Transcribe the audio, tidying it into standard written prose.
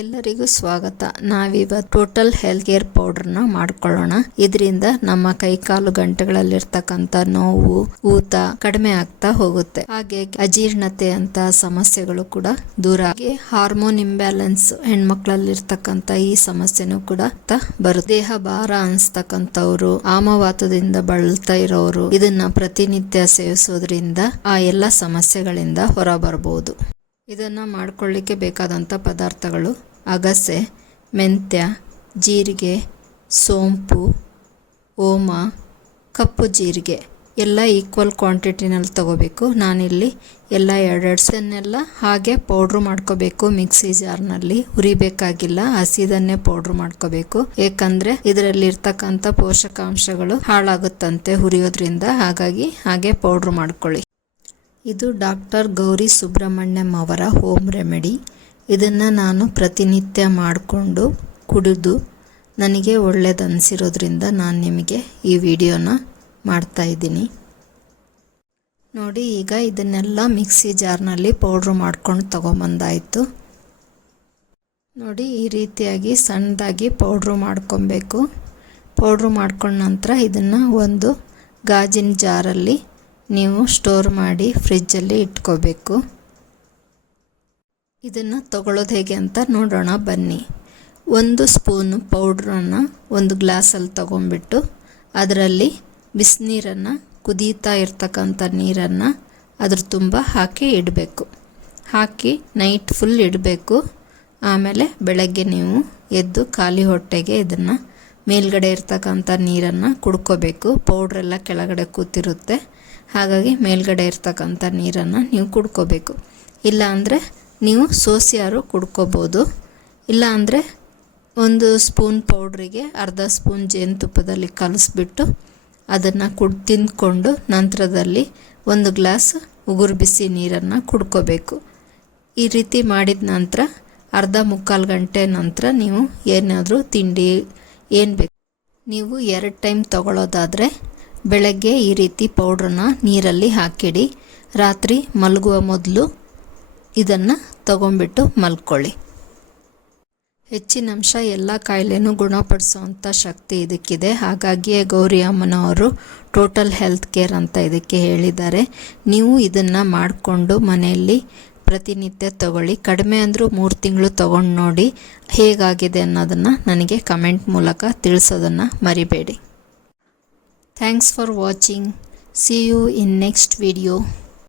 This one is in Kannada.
ಎಲ್ಲರಿಗೂ ಸ್ವಾಗತ. ನಾವಿವತ್ತು ಟೋಟಲ್ ಹೆಲ್ತ್ ಕೇರ್ ಪೌಡರ್ನ ಮಾಡ್ಕೊಳ್ಳೋಣ. ಇದರಿಂದ ನಮ್ಮ ಕೈಕಾಲು ಗಂಟೆಗಳಲ್ಲಿರ್ತಕ್ಕಂಥ ನೋವು, ಊತ ಕಡಿಮೆ ಆಗ್ತಾ ಹೋಗುತ್ತೆ. ಹಾಗೆ ಅಜೀರ್ಣತೆ ಅಂತ ಸಮಸ್ಯೆಗಳು ಕೂಡ ದೂರ ಆಗಿ ಹಾರ್ಮೋನ್ ಇಂಬ್ಯಾಲೆನ್ಸ್ ಹೆಣ್ಮಕ್ಳಲ್ಲಿರ್ತಕ್ಕಂಥ ಈ ಸಮಸ್ಯೆನೂ ಕೂಡ ಬರುತ್ತೆ. ದೇಹ ಭಾರ ಅನ್ಸ್ತಕ್ಕಂಥವ್ರು, ಆಮವಾತದಿಂದ ಬಳಲ್ತಾ ಇರೋರು ಇದನ್ನ ಪ್ರತಿನಿತ್ಯ ಸೇವಿಸೋದ್ರಿಂದ ಆ ಎಲ್ಲ ಸಮಸ್ಯೆಗಳಿಂದ ಹೊರ ಬರಬಹುದು. ಇದನ್ನು ಮಾಡ್ಕೊಳ್ಳಿಕ್ಕೆ ಬೇಕಾದಂಥ ಪದಾರ್ಥಗಳು ಅಗಸೆ, ಮೆಂತ್ಯ, ಜೀರಿಗೆ, ಸೋಂಪು, ಓಮ, ಕಪ್ಪು ಜೀರಿಗೆ ಎಲ್ಲ ಈಕ್ವಲ್ ಕ್ವಾಂಟಿಟಿನಲ್ಲಿ ತಗೋಬೇಕು. ನಾನಿಲ್ಲಿ ಎಲ್ಲ ಎರಡೆರಡು ಹಾಗೆ ಪೌಡ್ರು ಮಾಡ್ಕೋಬೇಕು. ಮಿಕ್ಸಿ ಜಾರ್ನಲ್ಲಿ ಹುರಿಬೇಕಾಗಿಲ್ಲ, ಹಸಿದನ್ನೇ ಪೌಡ್ರು ಮಾಡ್ಕೋಬೇಕು. ಏಕೆಂದರೆ ಇದರಲ್ಲಿ ಇರ್ತಕ್ಕಂಥ ಪೋಷಕಾಂಶಗಳು ಹಾಳಾಗುತ್ತಂತೆ ಹುರಿಯೋದ್ರಿಂದ. ಹಾಗಾಗಿ ಹಾಗೆ ಪೌಡ್ರು ಮಾಡ್ಕೊಳ್ಳಿ. ಇದು ಡಾಕ್ಟರ್ ಗೌರಿ ಸುಬ್ರಹ್ಮಣ್ಯಂ ಅವರ ಹೋಮ್ ರೆಮಿಡಿ. ಇದನ್ನು ನಾನು ಪ್ರತಿನಿತ್ಯ ಮಾಡಿಕೊಂಡು ಕುಡಿದು ನನಗೆ ಒಳ್ಳೆಯದನ್ಸಿರೋದ್ರಿಂದ ನಾನು ನಿಮಗೆ ಈ ವಿಡಿಯೋನ ಮಾಡ್ತಾಯಿದ್ದೀನಿ. ನೋಡಿ, ಈಗ ಇದನ್ನೆಲ್ಲ ಮಿಕ್ಸಿ ಜಾರ್ನಲ್ಲಿ ಪೌಡ್ರು ಮಾಡ್ಕೊಂಡು ತಗೊಂಬಂದಾಯಿತು. ನೋಡಿ, ಈ ರೀತಿಯಾಗಿ ಸಣ್ಣದಾಗಿ ಪೌಡ್ರು ಮಾಡ್ಕೊಬೇಕು. ಪೌಡ್ರು ಮಾಡ್ಕೊಂಡ ನಂತರ ಇದನ್ನು ಒಂದು ಗಾಜಿನ ಜಾರಲ್ಲಿ ನೀವು ಸ್ಟೋರ್ ಮಾಡಿ ಫ್ರಿಜ್ಜಲ್ಲಿ ಇಟ್ಕೋಬೇಕು. ಇದನ್ನು ತಗೊಳ್ಳೋದು ಹೇಗೆ ಅಂತ ನೋಡೋಣ ಬನ್ನಿ. 1 ಸ್ಪೂನ್ ಪೌಡ್ರನ್ನು ಒಂದು ಗ್ಲಾಸಲ್ಲಿ ತಗೊಂಡ್ಬಿಟ್ಟು ಅದರಲ್ಲಿ ಬಿಸಿನೀರನ್ನು, ಕುದೀತಾ ಇರ್ತಕ್ಕಂಥ ನೀರನ್ನು ಅದ್ರ ತುಂಬ ಹಾಕಿ ಇಡಬೇಕು. ಹಾಕಿ ನೈಟ್ ಫುಲ್ ಇಡಬೇಕು. ಆಮೇಲೆ ಬೆಳಗ್ಗೆ ನೀವು ಎದ್ದು ಖಾಲಿ ಹೊಟ್ಟೆಗೆ ಇದನ್ನು ಮೇಲ್ಗಡೆ ಇರ್ತಕ್ಕಂಥ ನೀರನ್ನು ಕುಡ್ಕೋಬೇಕು. ಪೌಡ್ರೆಲ್ಲ ಕೆಳಗಡೆ ಕೂತಿರುತ್ತೆ, ಹಾಗಾಗಿ ಮೇಲ್ಗಡೆ ಇರ್ತಕ್ಕಂಥ ನೀರನ್ನು ನೀವು ಕುಡ್ಕೋಬೇಕು. ಇಲ್ಲ ಅಂದರೆ ನೀವು ಸೋಸಿಯಾರು ಕುಡ್ಕೋಬೋದು. ಇಲ್ಲ ಅಂದರೆ 1 ಸ್ಪೂನ್ ಪೌಡ್ರಿಗೆ ಅರ್ಧ ಸ್ಪೂನ್ ಜೇನುತುಪ್ಪದಲ್ಲಿ ಕಲಿಸ್ಬಿಟ್ಟು ಅದನ್ನು ತಿಂದ್ಕೊಂಡು ನಂತರದಲ್ಲಿ 1 ಗ್ಲಾಸ್ ಉಗುರು ಬಿಸಿ ನೀರನ್ನು ಕುಡ್ಕೋಬೇಕು. ಈ ರೀತಿ ಮಾಡಿದ ನಂತರ ಅರ್ಧ ಮುಕ್ಕಾಲು ಗಂಟೆ ನಂತರ ನೀವು ಏನಾದರೂ ತಿಂಡಿ ಏನು ಬೇಕು, ನೀವು 2 ಟೈಮ್ ತಗೊಳ್ಳೋದಾದರೆ ಬೆಳಗ್ಗೆ ಈ ರೀತಿ ಪೌಡ್ರನ್ನ ನೀರಲ್ಲಿ ಹಾಕಿಡಿ. ರಾತ್ರಿ ಮಲಗುವ ಮೊದಲು ಇದನ್ನು ತಗೊಂಡ್ಬಿಟ್ಟು ಮಲ್ಕೊಳ್ಳಿ. ಹೆಚ್ಚಿನ ಅಂಶ ಎಲ್ಲ ಕಾಯಿಲೆನೂ ಗುಣಪಡಿಸುವಂಥ ಶಕ್ತಿ ಇದಕ್ಕಿದೆ. ಹಾಗಾಗಿಯೇ ಗೌರಿ ಅಮ್ಮನವರು ಟೋಟಲ್ ಹೆಲ್ತ್ ಕೇರ್ ಅಂತ ಇದಕ್ಕೆ ಹೇಳಿದ್ದಾರೆ. ನೀವು ಇದನ್ನು ಮಾಡಿಕೊಂಡು ಮನೆಯಲ್ಲಿ ಪ್ರತಿನಿತ್ಯ ತಗೊಳ್ಳಿ. ಕಡಿಮೆ ಅಂದರೂ 3 ತಿಂಗಳು ತಗೊಂಡು ನೋಡಿ ಹೇಗಾಗಿದೆ ಅನ್ನೋದನ್ನು ನನಗೆ ಕಮೆಂಟ್ ಮೂಲಕ ತಿಳಿಸೋದನ್ನು ಮರಿಬೇಡಿ. Thanks for watching. See you in next video.